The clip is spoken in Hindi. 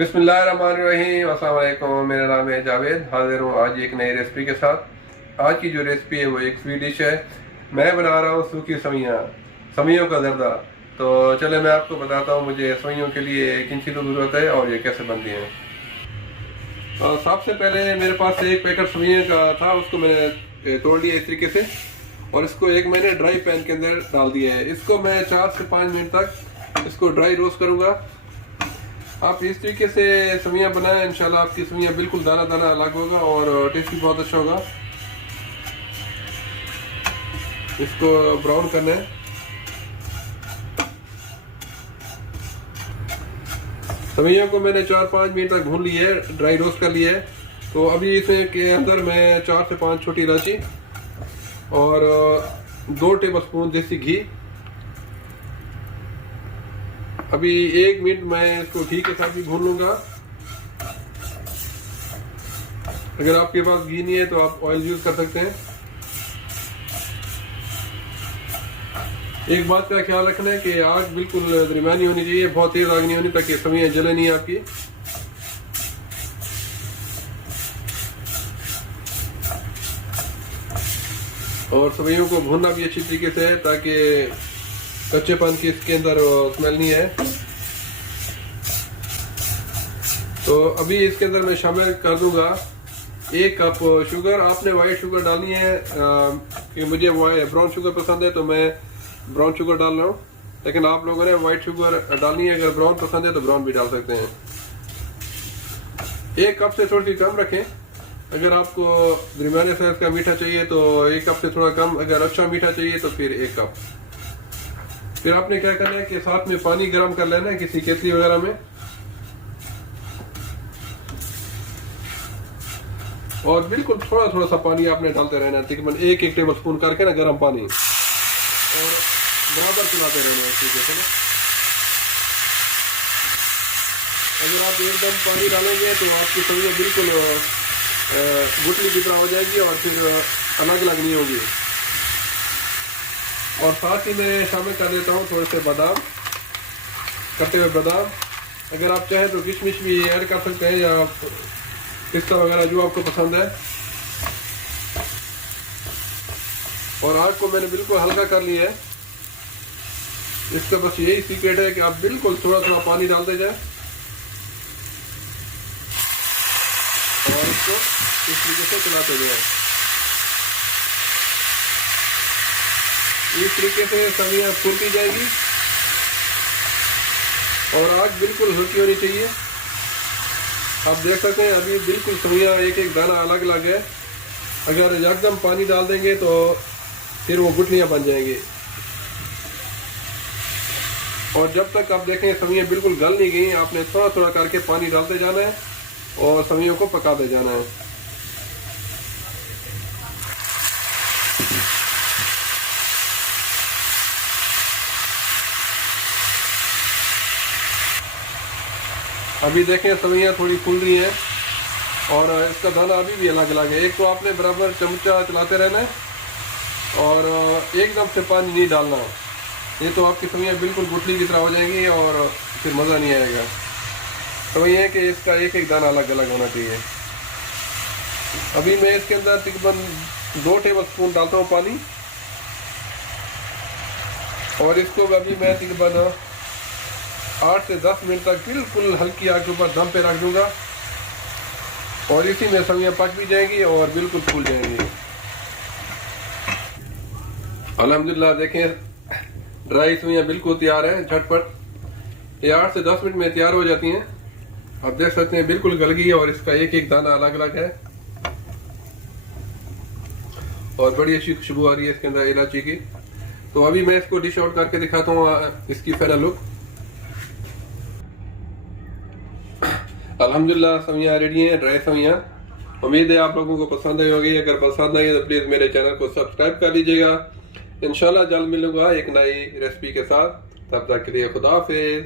बिस्मिल्लाहिर्रहमानिर्रहीम। अस्सलाम वालेकुम। मेरा नाम है जावेद, हाजिर हूँ आज एक नई रेसिपी के साथ। आज की जो रेसिपी है वो एक स्वीट डिश है। मैं बना रहा हूँ सूखी सवियों का जर्दा। तो चले मैं आपको बताता हूँ मुझे सवियों के लिए किन चीज़ों की ज़रूरत है और ये कैसे बनती हैं। सबसे पहले मेरे पास एक पैकेट सवियों का था, उसको मैंने तोड़ लिया इस तरीके से और इसको एक मैंने ड्राई पैन के अंदर डाल दिया है। इसको मैं 4 से 5 मिनट तक इसको ड्राई रोस्ट करूँगा। आप इस तरीके से सवियाँ बनाएं, इंशाल्लाह आपकी सवियाँ बिल्कुल दाना दाना अलग होगा और टेस्ट भी बहुत अच्छा होगा। इसको ब्राउन करना है। सवियों को मैंने 4-5 मिनट तक भून लिया है, ड्राई रोस्ट कर लिया है। तो अभी इसमें के अंदर मैं 4 से 5 छोटी इलायची और 2 टेबलस्पून देसी घी, अभी 1 मिनट मैं इसको घी के साथ भी भून लूंगा। अगर आपके पास घी नहीं है तो आप ऑयल यूज कर सकते हैं। एक बात का ख्याल रखना है कि आग बिल्कुल दरमियानी होनी चाहिए, बहुत तेज आग नहीं होनी ताकि सवियां जले नहीं आपकी। और सवियों को भूनना भी अच्छी तरीके से है ताकि कच्चेपन की इसके अंदर स्मेल नहीं है। तो अभी इसके अंदर मैं शामिल कर दूंगा 1 कप शुगर। आपने वाइट शुगर डालनी है कि मुझे ब्राउन शुगर पसंद है तो मैं ब्राउन शुगर डाल रहा हूँ, लेकिन आप लोगों ने वाइट शुगर डालनी है। अगर ब्राउन पसंद है तो ब्राउन भी डाल सकते हैं। 1 कप से थोड़ी सी कम रखें। अगर आपको दरमियाने साइज का मीठा चाहिए तो 1 कप से थोड़ा कम, अगर अच्छा मीठा चाहिए तो फिर 1 कप। फिर आपने क्या करना है कि साथ में पानी गर्म कर लेना है किसी केतली वगैरह में, और बिल्कुल थोड़ा थोड़ा सा पानी आपने डालते रहना है, तकरीबन 1-1 टेबल स्पून करके ना गर्म पानी, और बराबर चलाते रहना है ठीक है। अगर आप एकदम पानी डालेंगे तो आपकी सब्जियां बिल्कुल गुठली की तरह हो जाएगी और फिर अलग अलग नहीं होगी। और साथ ही मैं शामिल कर देता हूँ थोड़े से बादाम, कटे हुए बादाम। अगर आप चाहें तो किशमिश भी ऐड कर सकते हैं या पिस्ता वगैरह जो आपको पसंद है। और आग को मैंने बिल्कुल हल्का कर लिया है। इसका बस यही सीक्रेट है कि आप बिल्कुल थोड़ा थोड़ा पानी डालते जाए और इसको इस तरीके से चलाते जाए। इस तरीके से सब्जियां फूलती जाएगी और आग बिल्कुल हल्की होनी चाहिए। आप देख सकते हैं अभी बिल्कुल सब्जियां एक एक दाना अलग अलग है। अगर एकदम पानी डाल देंगे तो फिर वो गुठलियां बन जाएंगी। और जब तक आप देखें सब्जियां बिल्कुल गल नहीं गई, आपने थोड़ा थोड़ा करके पानी डालते जाना है और सब्जियों को पकाते जाना है। अभी देखें सब्जियां थोड़ी फूल रही हैं और इसका दाना अभी भी अलग अलग है। एक तो आपने बराबर चमचा चलाते रहना है और एकदम से पानी नहीं डालना, ये तो आपकी सब्जियां बिल्कुल गुठली की तरह हो जाएंगी और फिर मज़ा नहीं आएगा। तो ये है कि इसका एक एक दाना अलग अलग होना चाहिए। अभी मैं इसके अंदर तकरीबन 2 टेबल स्पून डालता हूँ पानी और इसको अभी मैं तकरीबन 8 से 10 मिनट तक बिल्कुल हल्की आग के ऊपर दम पे रख दूंगा और इसी में सब्जियां पक भी जाएंगी और बिल्कुल फूल जाएंगी। अल्हम्दुलिल्लाह देखें ड्राई सब्जियां बिल्कुल तैयार है, झटपट ये 8 से 10 मिनट में तैयार हो जाती हैं। आप देख सकते हैं बिल्कुल गल गई है और इसका एक एक दाना अलग अलग है और बड़ी अच्छी खुशबू आ रही है इसके अंदर इलायची की। तो अभी मैं इसको डिश आउट करके दिखाता हूँ इसकी फाइनल लुक। अल्हम्दुलिल्लाह सब्जियां रेडी हैं, ड्राई सब्जियां। उम्मीद है आप लोगों को पसंद आई होगी। अगर पसंद आई तो प्लीज़ मेरे चैनल को सब्सक्राइब कर लीजिएगा। इंशाल्लाह जल्द मिलूंगा एक नई रेसिपी के साथ। तब तक के लिए खुदा हाफिज़।